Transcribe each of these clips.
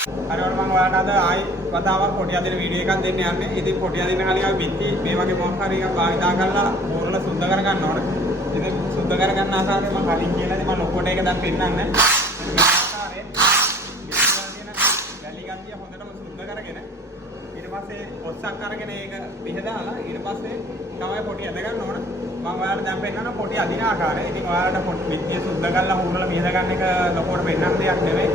හරි ඔන්න මම ඔයාලට අද ආයි වතාවක් පොටි අදින වීඩියෝ එකක් දෙන්න යන්නේ. ඉතින් පොටි අදින කලින් අපි බිත්ති මේ වගේ මොකක් හරි එකක් භාවිතා කරලා මෝරල සුද්ධ කර ගන්න ඕනේ. ඉතින් සුද්ධ කර ගන්න ආකාරය මම කලින් කියලා ඉතින් මම ලොකෝට එක දැන් පෙන්නන්නේ. මේ ආකාරයෙන් වැලි ගතිය හොඳටම සුද්ධ කරගෙන ඊට පස්සේ ඔස්සක් අරගෙන ඒක විහදාලා ඊට පස්සේ තමයි පොටි අද ගන්න ඕන. මම ඔයාලට දැන් පෙන්නනවා පොටි අදින ආකාරය. ඉතින් ඔයාලට පොටි බිත්තිය සුද්ධ කරලා හුරලා විහද ගන්න එක ලොකෝට පෙන්නන්න දෙයක් නෙවෙයි.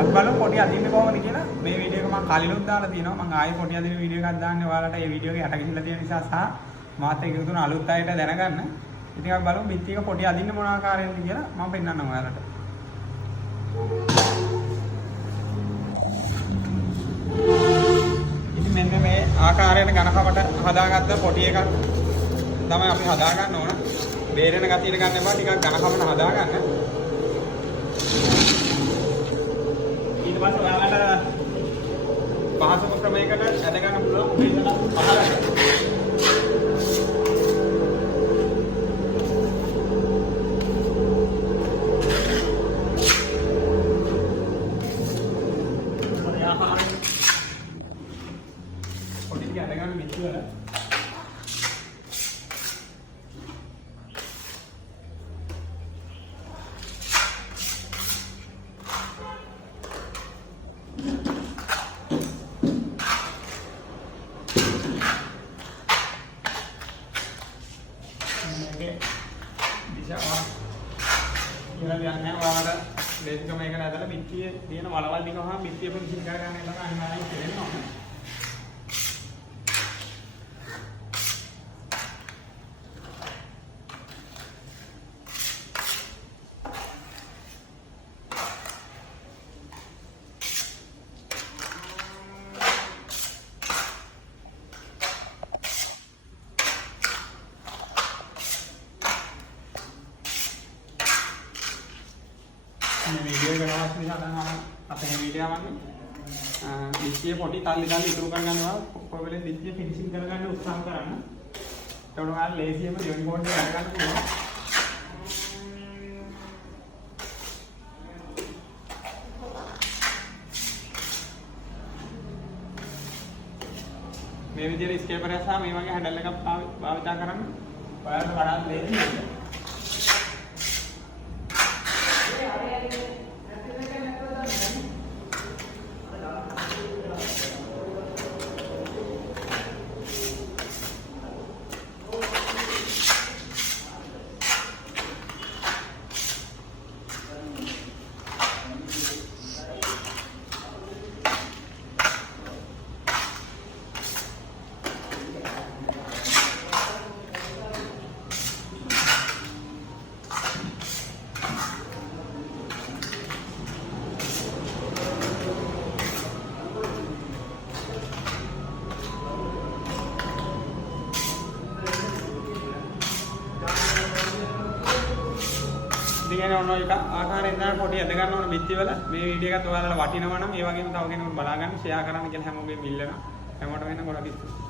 අපි බලමු පොටි අදින්නේ කොහොමද කියලා. මේ වීඩියෝ එක මම කලිනුත් දාලා තියෙනවා. මම ආයෙ පොටි අදින වීඩියෝ එකක් දාන්නේ ඔයාලට මේ වීඩියෝ එක යට ගිහිල්ලා තියෙන නිසා සහ මාත් එක්ක එකතු වෙන අලුත් අයට දැනගන්න. ඉතින් අපි බලමු බිත්ති එක පොටි අදින්න මොන ආකාරයෙන්ද කියලා මම පෙන්නන්නම් ඔයාලට. ඉතින් මෙන්න මේ ආකාරයෙන් ඝනකමට හදාගත්ත පොටි එකක් තමයි අපි හදා ගන්න ඕන. බේරෙන ගතියට ගන්න එපා. ටිකක් ඝනකමට හදා ගන්න. ඊට පස්සේ ඔයාලට පහසුම ක්‍රමයකට ඇද ගන්න පුළුවන් උඩ ඉඳලා පහළට. පොඩි ටික ඇද ගන්න මිච්ච වල කියලා කියන්නේ ඔයාලට බේසිකම එක නෑදලා පිටියේ තියෙන වලවල් ටික වහම පිටියේ පොසිෂන් කරගන්න එක අනිවාර්යයෙන් කෙරෙන්න ඕනේ. මේ වීඩියෝ එක නවස් නිසා දැන් මම අපේ වීඩියෝ යවන්නේ බිත්තිය පොටි තල්ලි ඉතුරු කරගන්නවා කොයි වෙලේ බිත්තිය ෆිනිෂින් කරගන්න උත්සාහ කරන්න. ඒකට ඔයාලා ලේසියෙම දෙවෙනි බෝඩ් එක අරගන්න පුළුවන්. මේ විදිහට ස්කේපර් එක සහ මේ වගේ හැන්ඩල් එකක් භාවිත කරන්න ඔයාලට වඩාත් ලේසියි. ඉතින් ඔන්න ඔය ආකාරයෙන් තමයි පොටි ඇද ගන්න ඕන බිත්තිවල. මේ වීඩියෝ එකත් ඔයාලට වටිනවා නම් ඒ වගේම තව කෙනෙකුට බලා ගන්න ෂෙයා කරන්න කියලා හැමෝගෙම ඉල්ලනවා. හැමෝටම එන්න ගොඩක් ස්තුතියි.